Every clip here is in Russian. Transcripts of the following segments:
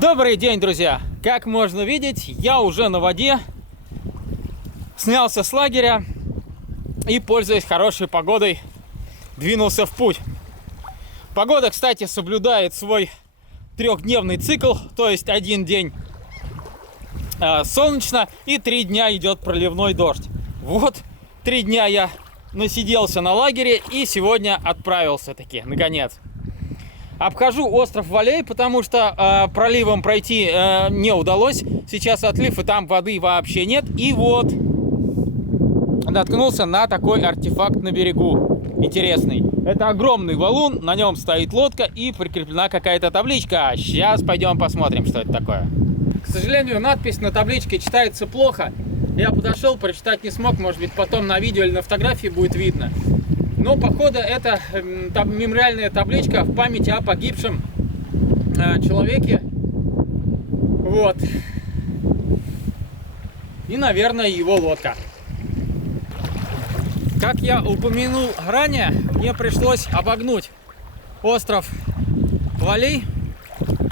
Добрый день, друзья! Как можно видеть, я уже на воде, снялся с лагеря и, пользуясь хорошей погодой, двинулся в путь. Погода, кстати, соблюдает свой трехдневный цикл, то есть один день солнечно и 3 дня идет проливной дождь. Вот 3 дня я насиделся на лагере и сегодня отправился таки, наконец. Обхожу остров Валей, потому что проливом пройти не удалось. Сейчас отлив, и там воды вообще нет. И вот наткнулся на такой артефакт на берегу. Интересный. Это огромный валун, на нем стоит лодка и прикреплена какая-то табличка. Сейчас пойдем посмотрим, что это такое. К сожалению, надпись на табличке читается плохо. Я подошел, прочитать не смог. Может быть, потом на видео или на фотографии будет видно. Но, походу, это мемориальная табличка в память о погибшем человеке. Вот. И, наверное, его лодка. Как я упомянул ранее, мне пришлось обогнуть остров Валей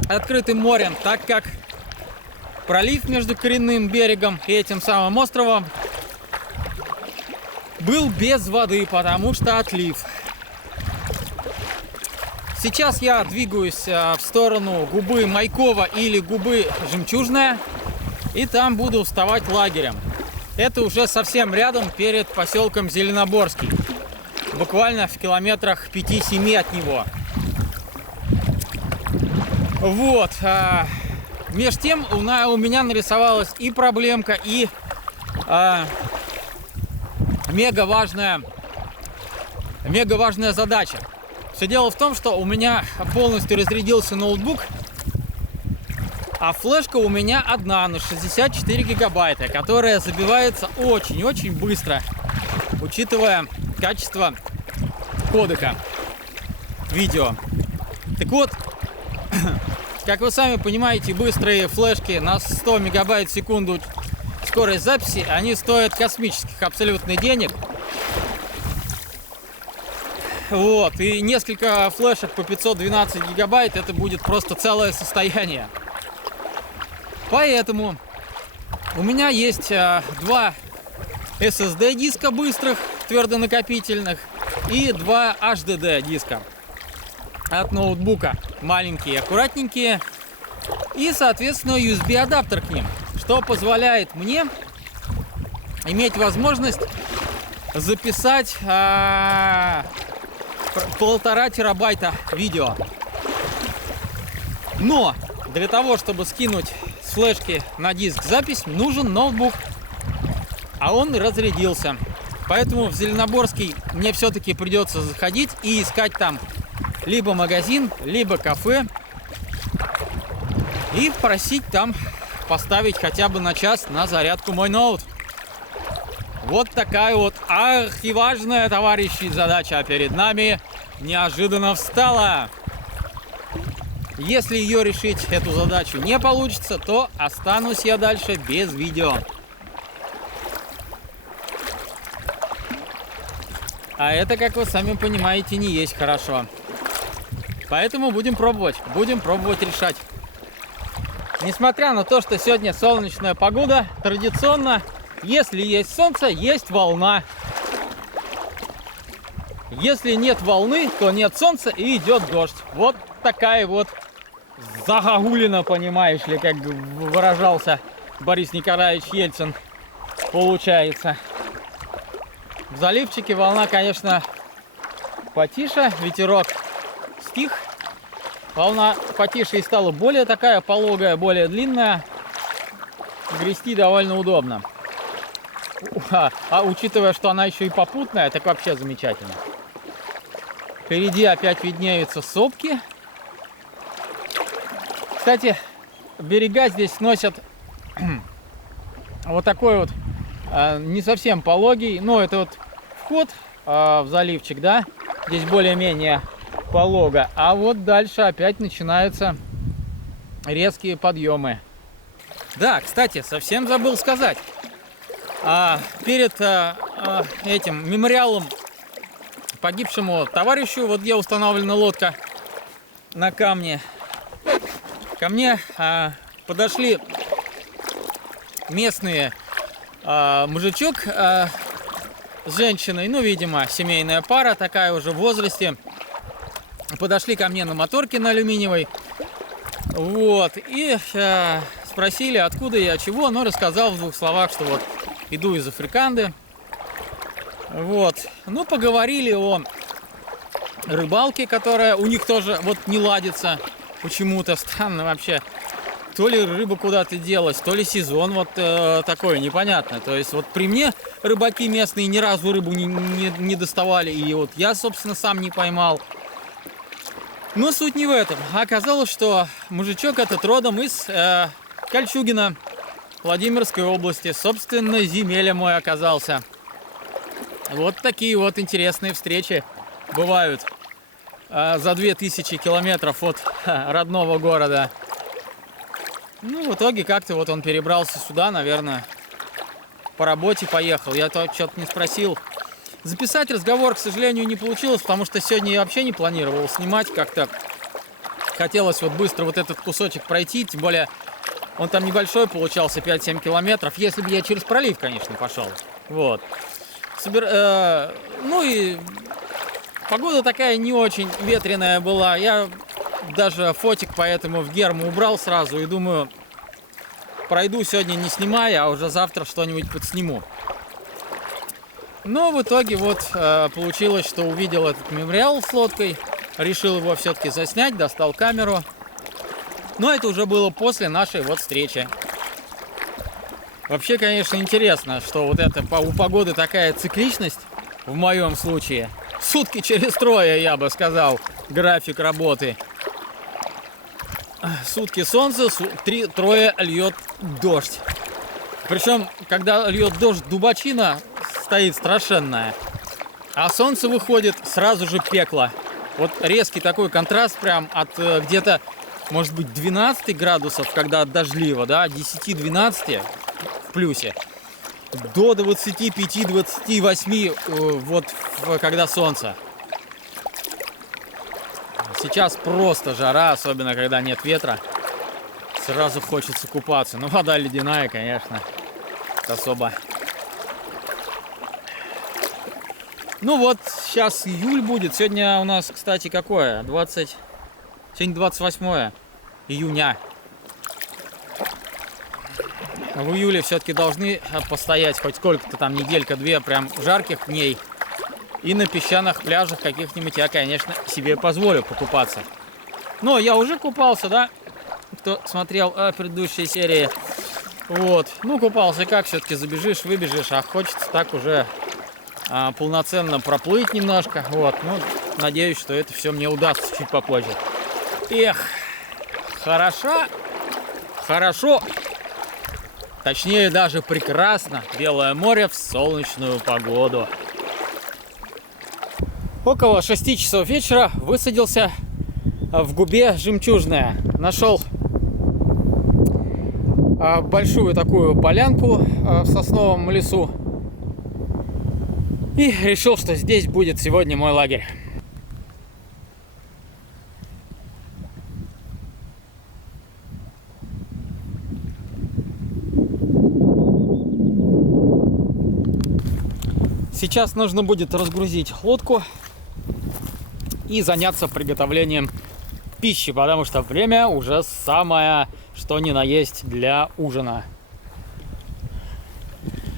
открытым морем, так как пролив между коренным берегом и этим самым островом был без воды, потому что отлив. Сейчас я двигаюсь в сторону Губы Майкова или Губы Жемчужная, и там буду вставать лагерем. Это уже совсем рядом, перед поселком Зеленоборский, буквально в километрах 5-7 от него. Вот. Между тем у меня нарисовалась и проблемка, и мега важная задача. Все дело в том, что у меня полностью разрядился ноутбук, а флешка у меня одна на 64 гигабайта, которая забивается очень-очень быстро, учитывая качество кодека видео. Так вот, как вы сами понимаете, быстрые флешки на 100 мегабайт в секунду скорость записи, они стоят космических абсолютно денег. Вот, и несколько флешек по 512 гигабайт, это будет просто целое состояние. Поэтому у меня есть 2 SSD диска быстрых, твердонакопительных, и 2 HDD диска от ноутбука, маленькие, аккуратненькие, и, соответственно, USB адаптер к ним, что позволяет мне иметь возможность записать 1,5 терабайта видео. Но для того, чтобы скинуть с флешки на диск запись, нужен ноутбук, а он разрядился. Поэтому в Зеленоборский мне все-таки придется заходить и искать там либо магазин, либо кафе, и просить там поставить хотя бы на час на зарядку мой ноут. Вот такая вот архиважная, товарищи, задача перед нами неожиданно встала. Если ее решить, эту задачу не получится, то останусь я дальше без видео. А это, как вы сами понимаете, не есть хорошо. Поэтому будем пробовать решать. Несмотря на то, что сегодня солнечная погода, традиционно, если есть солнце, есть волна. Если нет волны, то нет солнца и идет дождь. Вот такая вот загогулина, понимаешь ли, как выражался Борис Николаевич Ельцин, получается. В заливчике волна, конечно, потише, ветерок стих. Волна потише и стала более такая пологая, более длинная. Грести довольно удобно. А учитывая, что она еще и попутная, так вообще замечательно. Впереди опять виднеются сопки. Кстати, берега здесь носят вот такой вот не совсем пологий. Но это вот вход в заливчик, да? Здесь более-менее полого. А вот дальше опять начинаются резкие подъемы. Да, кстати, совсем забыл сказать. Перед этим мемориалом погибшему товарищу, вот где установлена лодка на камне, ко мне подошли местные мужичок с женщиной, ну, видимо, семейная пара такая уже в возрасте. Подошли ко мне на моторке на алюминиевой, вот, и спросили, откуда я, чего, но рассказал в 2 словах, что вот иду из Африканды, вот, ну, поговорили о рыбалке, которая у них тоже вот не ладится почему-то, странно вообще, то ли рыба куда-то делась, то ли сезон вот такой, непонятно, то есть вот при мне рыбаки местные ни разу рыбу не доставали, и вот я, собственно, сам не поймал. Но суть не в этом. Оказалось, что мужичок этот родом из Кольчугино, Владимирской области. Собственно, земеля мой оказался. Вот такие вот интересные встречи бывают за 2000 километров от родного города. Ну, в итоге как-то вот он перебрался сюда, наверное, по работе поехал. Я то что-то не спросил. Записать разговор, к сожалению, не получилось, потому что сегодня я вообще не планировал снимать. Как-то хотелось вот быстро вот этот кусочек пройти, тем более он там небольшой получался, 5-7 километров. Если бы я через пролив, конечно, пошел. Вот. Ну и погода такая не очень ветреная была. Я даже фотик поэтому в герму убрал сразу и думаю, пройду сегодня не снимая, а уже завтра что-нибудь подсниму. Но в итоге вот получилось, что увидел этот мемориал с лодкой, решил его все-таки заснять, достал камеру. Но это уже было после нашей вот встречи. Вообще, конечно, интересно, что вот это у погоды такая цикличность, в моем случае. Сутки через трое, я бы сказал, график работы. Сутки солнце, трое льет дождь. Причем, когда льет дождь, дубачина стоит страшенная, а солнце выходит, сразу же пекло. Вот резкий такой контраст прям от где-то, может быть, 12 градусов, когда дождливо, да, 10-12 в плюсе, до 25-28 вот когда солнце. Сейчас просто жара, особенно когда нет ветра. Сразу хочется купаться. Ну, вода ледяная, конечно, особо. Ну вот, сейчас июль будет. Сегодня у нас, кстати, какое? Сегодня 28 июня. В июле все-таки должны постоять хоть сколько-то там, неделька-две прям жарких дней. И на песчаных пляжах каких-нибудь я, конечно, себе позволю покупаться. Но я уже купался, да? Кто смотрел предыдущие серии. Вот. Ну, купался как, все-таки забежишь, выбежишь, а хочется так уже полноценно проплыть немножко. Вот. Ну, надеюсь, что это все мне удастся чуть попозже. Эх, хорошо, точнее даже прекрасно Белое море в солнечную погоду. Около 6 часов вечера высадился в Губе Жемчужная. Нашел большую такую полянку в сосновом лесу. И решил, что здесь будет сегодня мой лагерь. Сейчас нужно будет разгрузить лодку и заняться приготовлением пищи, потому что время уже самое что ни на есть для ужина.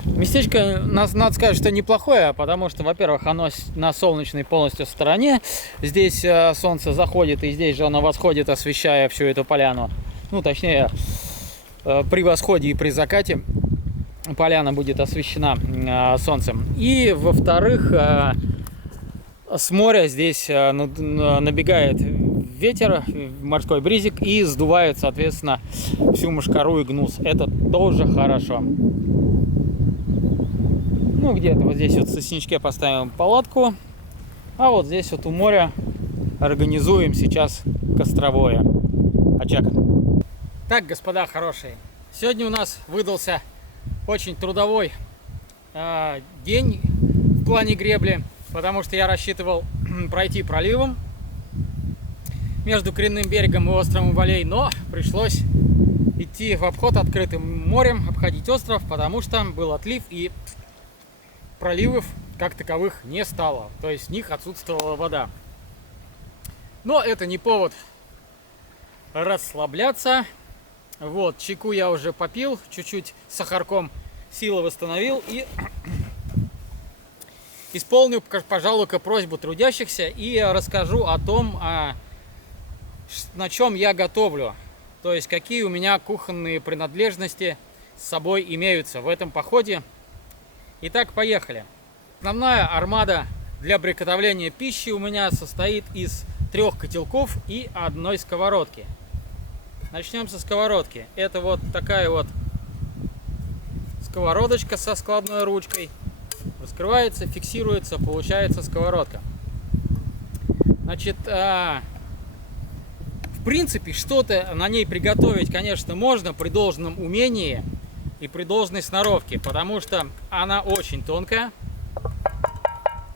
Местечко, надо сказать, что неплохое, потому что, во-первых, оно на солнечной полностью стороне. Здесь солнце заходит, и здесь же оно восходит, освещая всю эту поляну. Ну, точнее, при восходе и при закате поляна будет освещена солнцем. И, во-вторых, с моря здесь набегает ветер, морской бризик, и сдувает, соответственно, всю мошкару и гнус. Это тоже хорошо. Ну, где-то вот здесь вот в сосничке поставим палатку, а вот здесь вот у моря организуем сейчас костровое очаг. Так, господа хорошие, сегодня у нас выдался очень трудовой день в плане гребли, потому что я рассчитывал пройти проливом между коренным берегом и островом Валей, но пришлось идти в обход открытым морем, обходить остров, потому что был отлив и проливов как таковых не стало, то есть в них отсутствовала вода. Но это не повод расслабляться. Вот, чайку я уже попил, чуть-чуть с сахарком силы восстановил и исполню, пожалуй-ка, просьбу трудящихся и расскажу о том, на чем я готовлю. То есть, какие у меня кухонные принадлежности с собой имеются в этом походе. Итак, поехали. Основная армада для приготовления пищи у меня состоит из 3 котелков и 1 сковородки. Начнем со сковородки. Это вот такая вот сковородочка со складной ручкой. Раскрывается, фиксируется, получается сковородка. Значит, в принципе, что-то на ней приготовить, конечно, можно при должном умении и при должной сноровке, потому что она очень тонкая.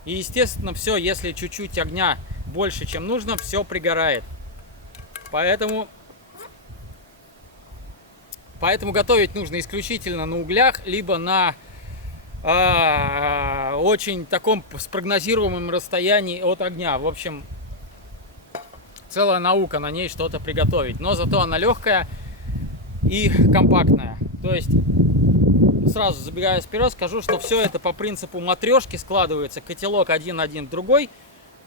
И, естественно, все, если чуть-чуть огня больше, чем нужно, все пригорает. Поэтому готовить нужно исключительно на углях, либо на очень таком спрогнозируемом расстоянии от огня. В общем, целая наука на ней что-то приготовить. Но зато она легкая и компактная. То есть, сразу забегая вперед, скажу, что все это по принципу матрешки складывается. Котелок один другой.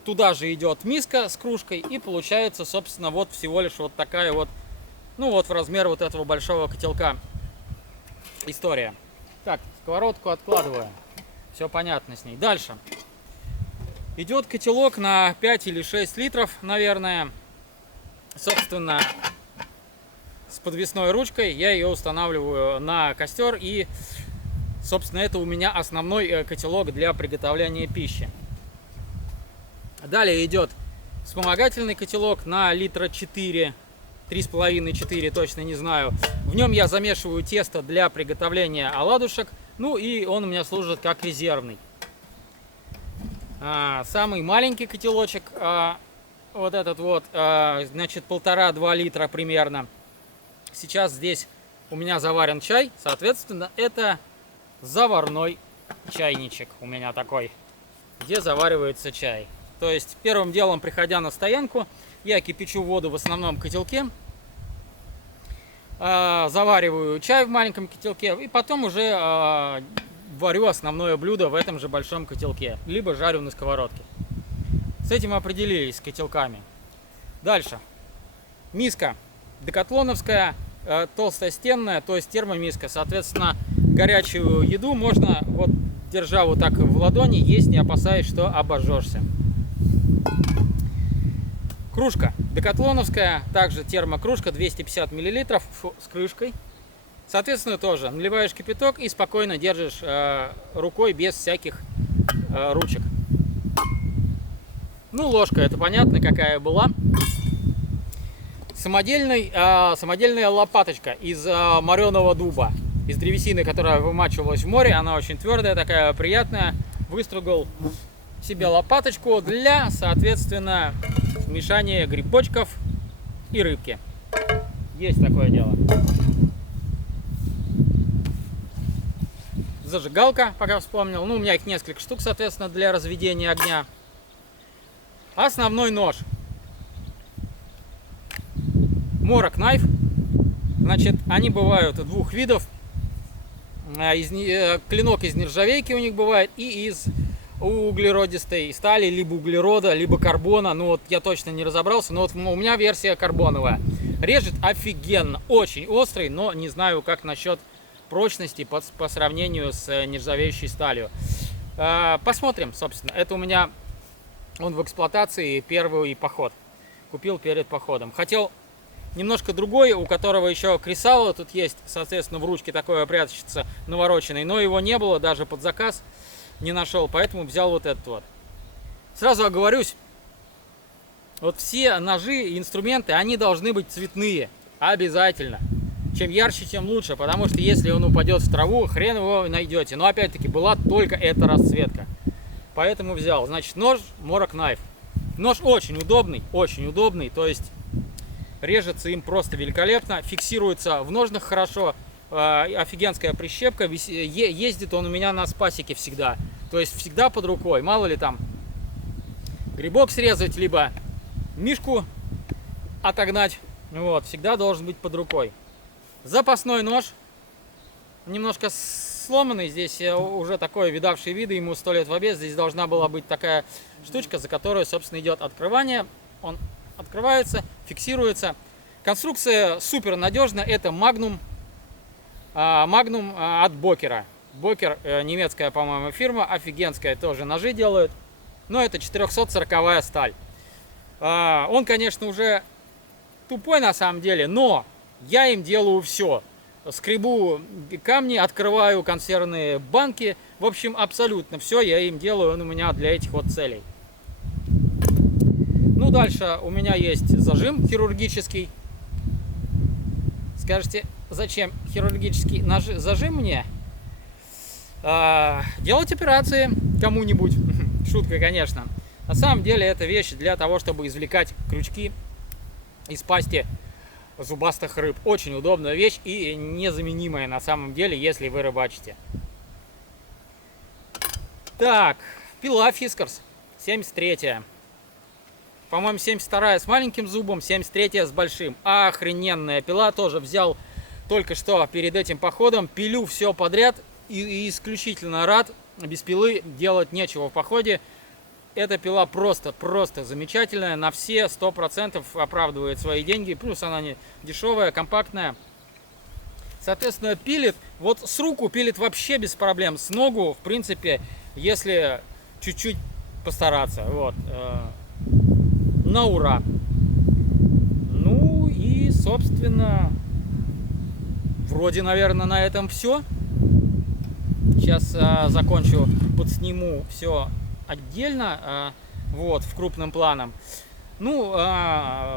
Туда же идет миска с кружкой. И получается, собственно, вот всего лишь вот такая вот, ну вот в размер вот этого большого котелка история. Так, сковородку откладываю. Все понятно с ней. Дальше. Идет котелок на 5 или 6 литров, наверное. Собственно, с подвесной ручкой я ее устанавливаю на костер. И, собственно, это у меня основной котелок для приготовления пищи. Далее идет вспомогательный котелок на литра 4, 3,5-4, точно не знаю. В нем я замешиваю тесто для приготовления оладушек. Ну и он у меня служит как резервный. Самый маленький котелочек, вот этот вот, значит, 1,5-2 литра примерно. Сейчас здесь у меня заварен чай, соответственно, это заварной чайничек у меня такой, где заваривается чай. То есть первым делом, приходя на стоянку, я кипячу воду в основном котелке, завариваю чай в маленьком котелке и потом уже варю основное блюдо в этом же большом котелке, либо жарю на сковородке. С этим определились, с котелками. Дальше. Миска декатлоновская, толстостенная, то есть термомиска. Соответственно, горячую еду можно, вот держа вот так в ладони, есть, не опасаясь, что обожжешься. Кружка декатлоновская, также термокружка, 250 мл с крышкой. Соответственно, тоже наливаешь кипяток и спокойно держишь рукой без всяких ручек. Ну, ложка, это понятно, какая была. Самодельная лопаточка из мореного дуба, из древесины, которая вымачивалась в море. Она очень твердая, такая приятная. Выстругал себе лопаточку для, соответственно, мешания грибочков и рыбки. Есть такое дело. Зажигалка, пока вспомнил. Ну, у меня их несколько штук, соответственно, для разведения огня. Основной нож. Морок найф. Значит, они бывают двух видов. Клинок из нержавейки у них бывает и из углеродистой стали, либо углерода, либо карбона. Ну вот я точно не разобрался, но вот у меня версия карбоновая. Режет офигенно, очень острый, но не знаю, как насчет прочности по сравнению с нержавеющей сталью. Посмотрим, собственно. Это у меня он в эксплуатации, первый поход. Купил перед походом. Хотел немножко другой, у которого еще кресало тут есть, соответственно, в ручке такое прячется навороченный, но его не было, даже под заказ не нашел, поэтому взял вот этот вот. Сразу оговорюсь, вот все ножи и инструменты, они должны быть цветные, обязательно. Чем ярче, тем лучше, потому что если он упадет в траву, хрен его найдете. Но опять-таки была только эта расцветка, поэтому взял. Значит, нож Морок Найф. Нож очень удобный, то есть Режется им просто великолепно, фиксируется в ножнах хорошо, офигенская прищепка, ездит он у меня на спасике всегда, то есть всегда под рукой, мало ли там грибок срезать, либо мишку отогнать, вот, всегда должен быть под рукой. Запасной нож, немножко сломанный, здесь уже такой видавший виды, ему 100 лет в обед, здесь должна была быть такая штучка, за которую, собственно, идет открывание, он открывается, фиксируется. Конструкция супер надежная, это Magnum от Бокера. Бокер немецкая, по-моему, фирма, офигенская, тоже ножи делают, но это 440-я сталь. Он, конечно, уже тупой на самом деле, но я им делаю все. Скребу камни, открываю консервные банки, в общем, абсолютно все я им делаю, он у меня для этих вот целей. Ну, дальше у меня есть зажим хирургический. Скажете, зачем хирургический зажим мне? Делать операции кому-нибудь. Шутка, конечно. На самом деле это вещь для того, чтобы извлекать крючки из пасти зубастых рыб. Очень удобная вещь и незаменимая на самом деле, если вы рыбачите. Так, пила Fiskars 73-я. По-моему, 72-я с маленьким зубом, 73-я с большим. Охрененная пила, тоже взял только что перед этим походом. Пилю все подряд и исключительно рад. Без пилы делать нечего в походе. Эта пила просто замечательная. На все 100% оправдывает свои деньги. Плюс она не дешевая, компактная. Соответственно, пилит. Вот с руку пилит вообще без проблем. С ногу, в принципе, если чуть-чуть постараться. Вот. На ура. Ну и, собственно, вроде, наверное, на этом все. Сейчас закончу, подсниму все отдельно, вот, в крупным планом. Ну,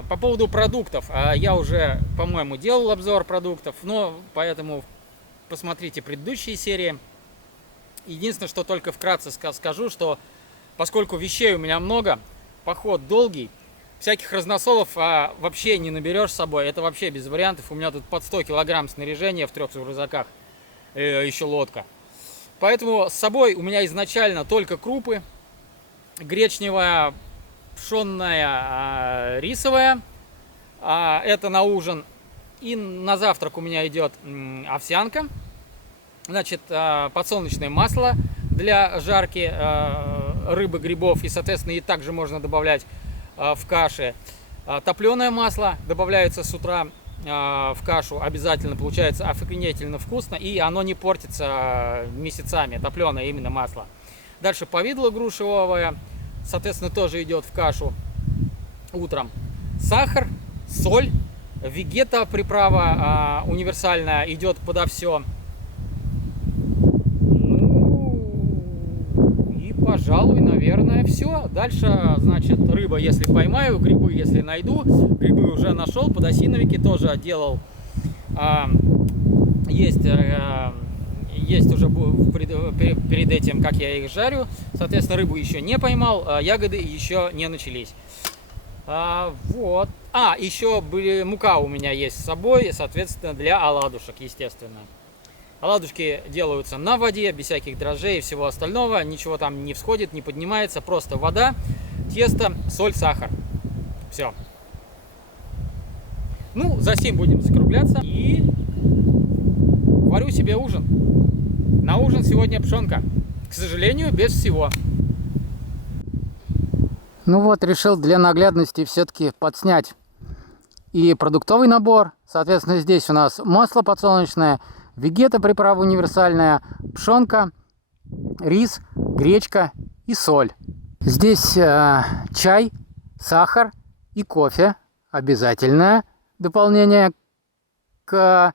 по поводу продуктов. Я уже, по-моему, делал обзор продуктов, но поэтому посмотрите предыдущие серии. Единственное, что только вкратце скажу, что поскольку вещей у меня много, поход долгий, всяких разносолов вообще не наберешь с собой. Это вообще без вариантов. У меня тут под 100 килограмм снаряжения в 3 рюкзаках. Еще лодка. Поэтому с собой у меня изначально только крупы. Гречневая, пшенная, рисовая. Это на ужин. И на завтрак у меня идет овсянка. Значит, подсолнечное масло для жарки рыбы, грибов. И, соответственно, и также можно добавлять в каше. Топленое масло добавляется с утра в кашу, обязательно получается охренительно вкусно, и оно не портится месяцами, топленое именно масло. Дальше повидло грушевое, соответственно, тоже идет в кашу утром. Сахар, соль, вегета приправа универсальная идет подо все. Пожалуй, наверное, все. Дальше, значит, рыба, если поймаю, грибы, если найду. Грибы уже нашел, подосиновики тоже делал. Есть уже перед этим, как я их жарю. Соответственно, рыбу еще не поймал, ягоды еще не начались. Вот. Еще мука у меня есть с собой, соответственно, для оладушек, естественно. Оладушки делаются на воде, без всяких дрожжей и всего остального. Ничего там не всходит, не поднимается. Просто вода, тесто, соль, сахар. Все. Ну, за сим будем закругляться. И варю себе ужин. На ужин сегодня пшенка. К сожалению, без всего. Ну вот, решил для наглядности все-таки подснять и продуктовый набор. Соответственно, здесь у нас масло подсолнечное, вегета приправа универсальная, пшенка, рис, гречка и соль. Здесь чай, сахар и кофе. Обязательное дополнение к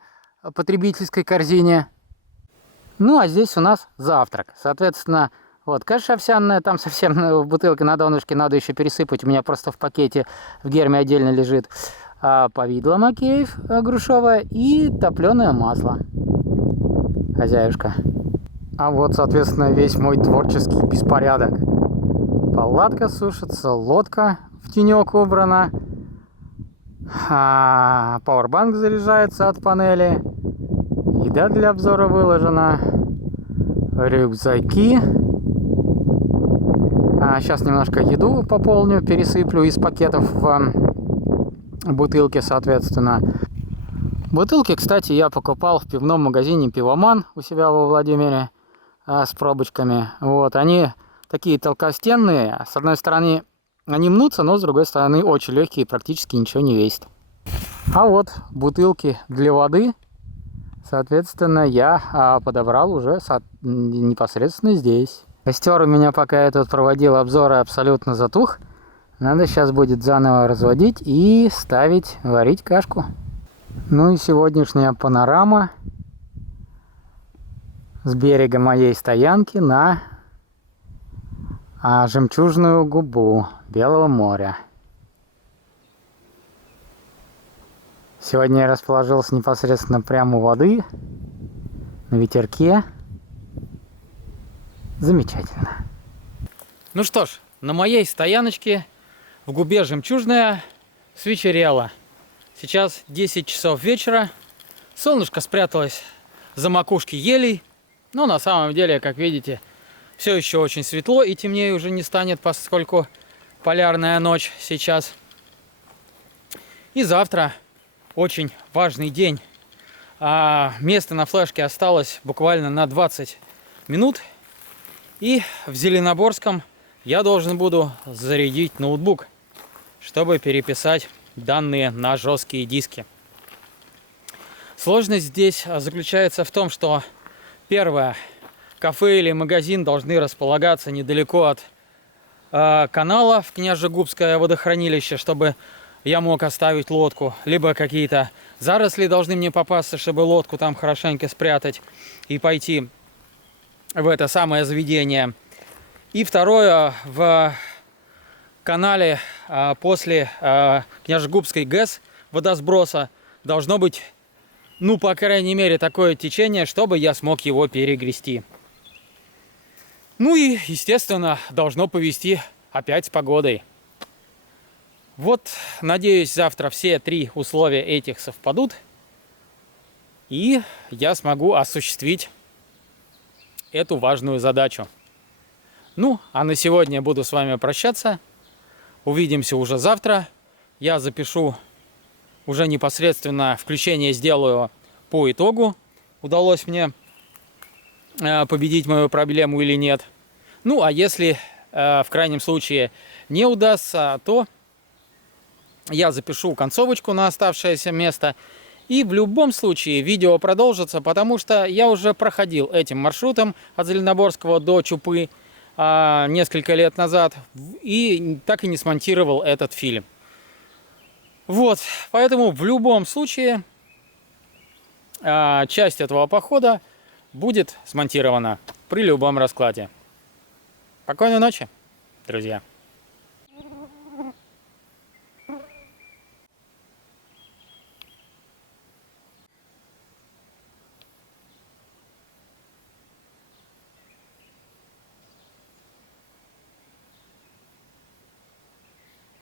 потребительской корзине. Ну а здесь у нас завтрак. Соответственно, вот каша овсяная, там совсем в бутылке на донышке надо еще пересыпать. У меня просто в пакете в герме отдельно лежит. Повидло Макеев грушевое и топленое масло. Хозяюшка. А вот, соответственно, весь мой творческий беспорядок. Палатка сушится, лодка в тенек убрана. Пауэрбанк заряжается от панели. Еда для обзора выложена. Рюкзаки. Сейчас немножко еду пополню, пересыплю из пакетов в бутылки, соответственно. Бутылки, кстати, я покупал в пивном магазине «Пивоман» у себя во Владимире с пробочками. Вот, они такие толстостенные. С одной стороны, они мнутся, но с другой стороны, очень легкие, практически ничего не весят. А вот бутылки для воды, соответственно, я подобрал уже непосредственно здесь. Костер у меня, пока я тут проводил обзоры, абсолютно затух. Надо сейчас будет заново разводить и ставить варить кашку. Ну и сегодняшняя панорама с берега моей стоянки на жемчужную губу Белого моря. Сегодня я расположился непосредственно прямо у воды, на ветерке. Замечательно. Ну что ж, на моей стояночке в губе Жемчужная свечерело. Сейчас 10 часов вечера. Солнышко спряталось за макушки елей. Но на самом деле, как видите, все еще очень светло и темнее уже не станет, поскольку полярная ночь сейчас. И завтра очень важный день. Места на флешке осталось буквально на 20 минут. И в Зеленоборском я должен буду зарядить ноутбук, чтобы переписать данные на жесткие диски. Сложность здесь заключается в том, что первое, кафе или магазин должны располагаться недалеко от канала в Княжегубское водохранилище, чтобы я мог оставить лодку, либо какие-то заросли должны мне попасться, чтобы лодку там хорошенько спрятать и пойти в это самое заведение. И второе, в канале после Княжегубской ГЭС водосброса должно быть, ну, по крайней мере, такое течение, чтобы я смог его перегрести. Ну и, естественно, должно повезти опять с погодой. Вот, надеюсь, завтра все три условия этих совпадут, и я смогу осуществить эту важную задачу. Ну, а на сегодня буду с вами прощаться. Увидимся уже завтра. Я запишу уже непосредственно включение, сделаю по итогу. Удалось мне победить мою проблему или нет. Ну, а если в крайнем случае не удастся, то я запишу концовочку на оставшееся место. И в любом случае видео продолжится, потому что я уже проходил этим маршрутом от Зеленоборского до Чупы несколько лет назад и так и не смонтировал этот фильм. Вот, поэтому в любом случае часть этого похода будет смонтирована при любом раскладе. Спокойной ночи, друзья.